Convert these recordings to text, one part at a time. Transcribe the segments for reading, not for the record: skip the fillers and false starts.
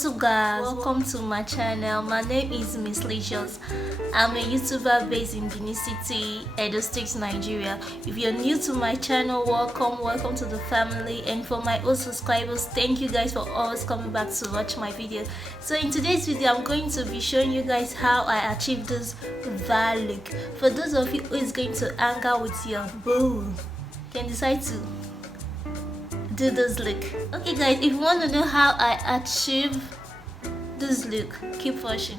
What's up guys, welcome to my channel. My name is Miss Licious. I'm a YouTuber based in Benin City, Edo State, Nigeria. If you're new to my channel, welcome to the family. And for my old subscribers, thank you guys for always coming back to watch my videos. So in today's video, I'm going to be showing you guys how I achieved this Val look. For those of you who is going to hang out with your boo, can decide to do this look. Okay guys, if you want to know how I achieve this look, keep watching.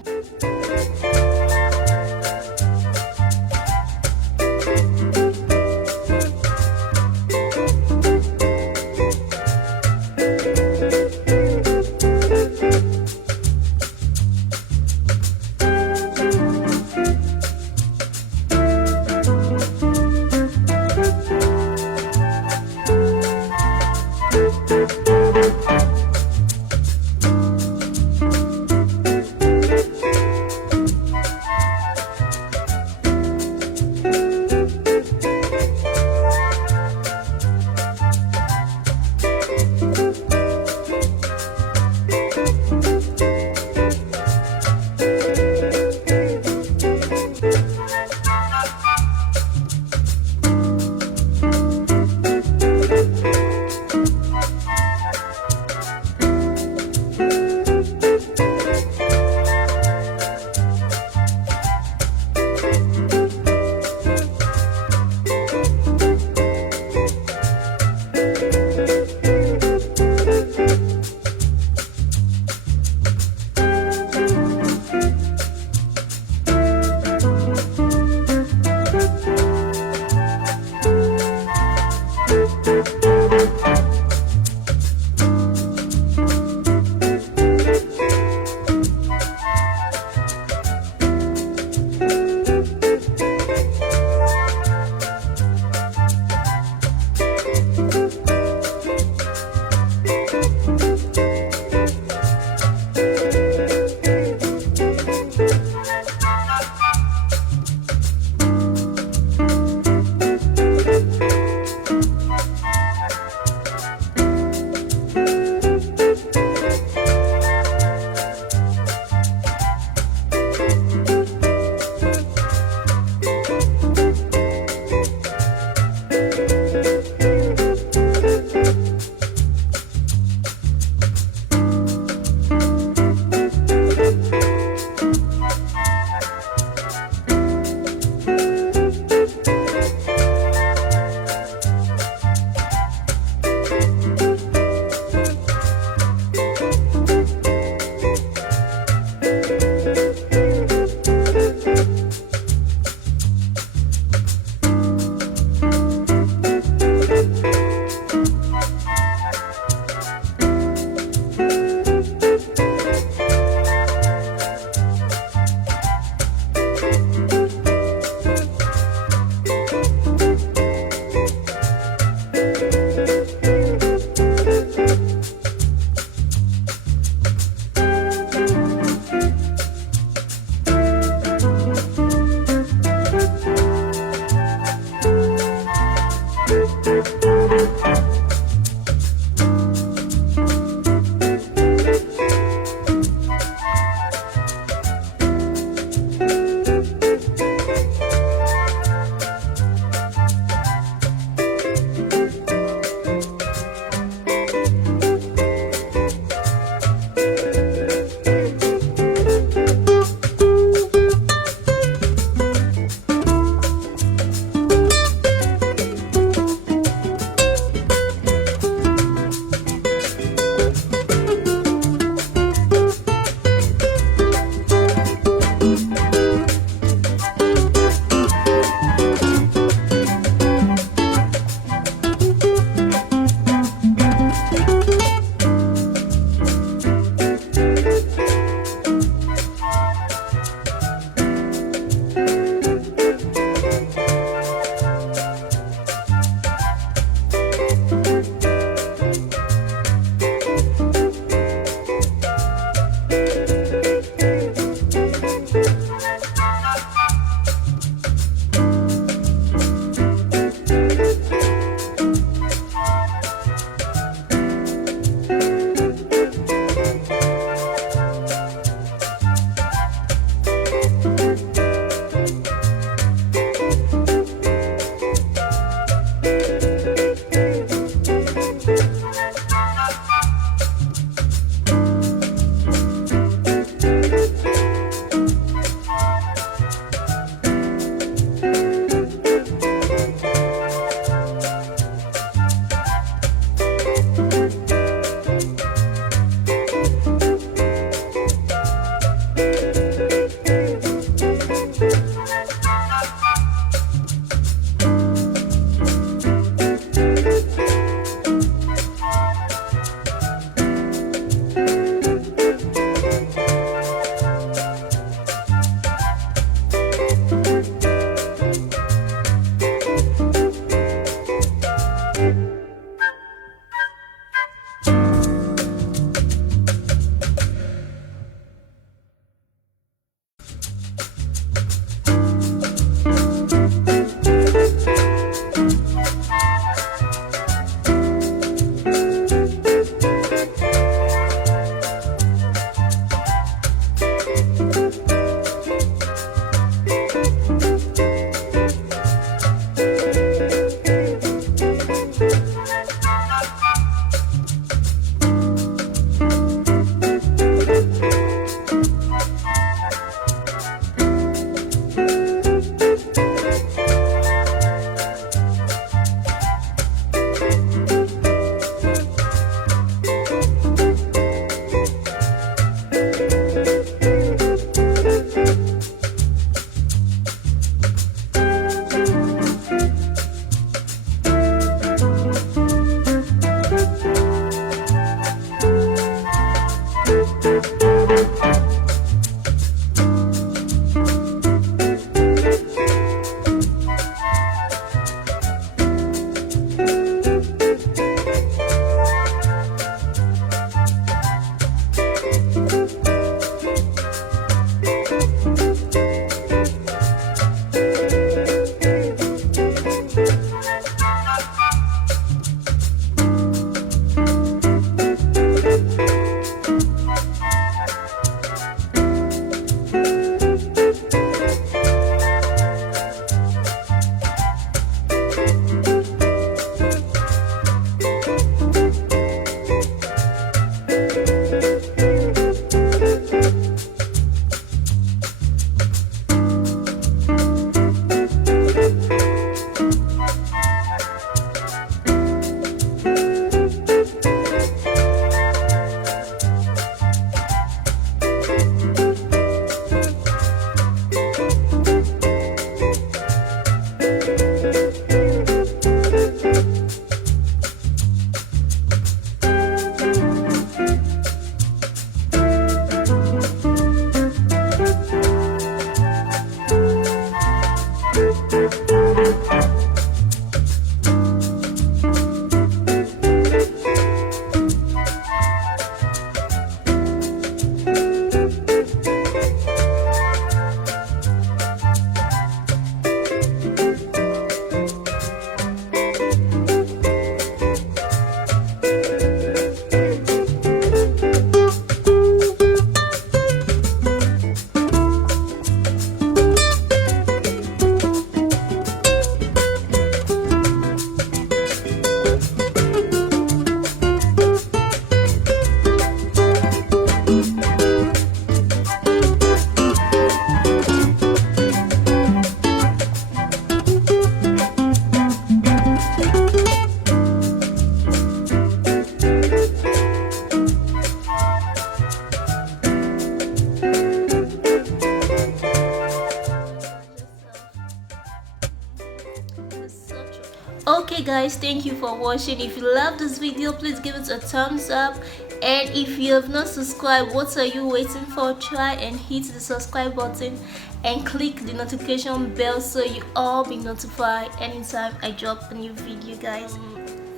Okay guys, thank you for watching. If you love this video, please give it a thumbs up, and if you have not subscribed, what are you waiting for? Try and hit the subscribe button and click the notification bell so you all be notified anytime I drop a new video, guys.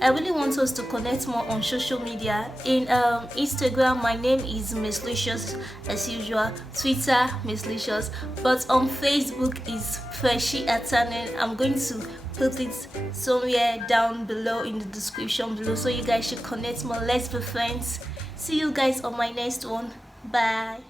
I really want us to connect more on social media. In Instagram, my name is Miss Licious as usual. Twitter, Miss Licious. But on Facebook is Freshie Atanen. I'm going to put it somewhere down below in the description below, so you guys should connect more. Let's be friends. See you guys on my next one. Bye.